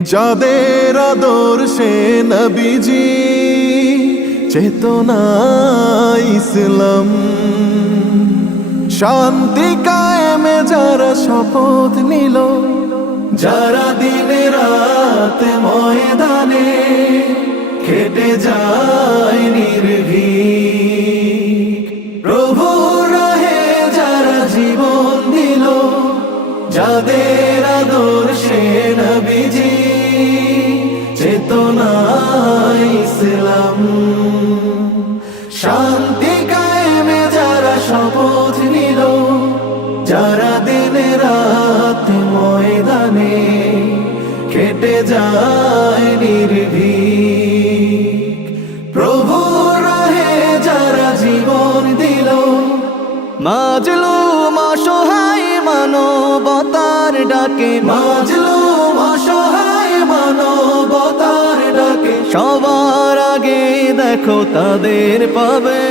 যাদের আদর্শে নবীজি চেতনা ইসলাম, শান্তি কায়েমে যারা শপথ নিল, যারা দিনে রাতে ময়দানে খেটে যায় নির্ভীক, প্রভুর রাহে যারা জীবন দিল, যাদের আদর্শে নবীজি চেতনা ইসলাম, শান্তি কায়েমে যারা শপথ নিল, যারা দিনে রাত ময়দানে খেটে যায় নির্ভীক, প্রভুর রাহে যারা জীবন দিল, মাজলুম অসহায় মানবতার ডাকে, মাজলুম অসহায় মানবতার ডাকে, সবার আগে দেখো তাদের পাবে।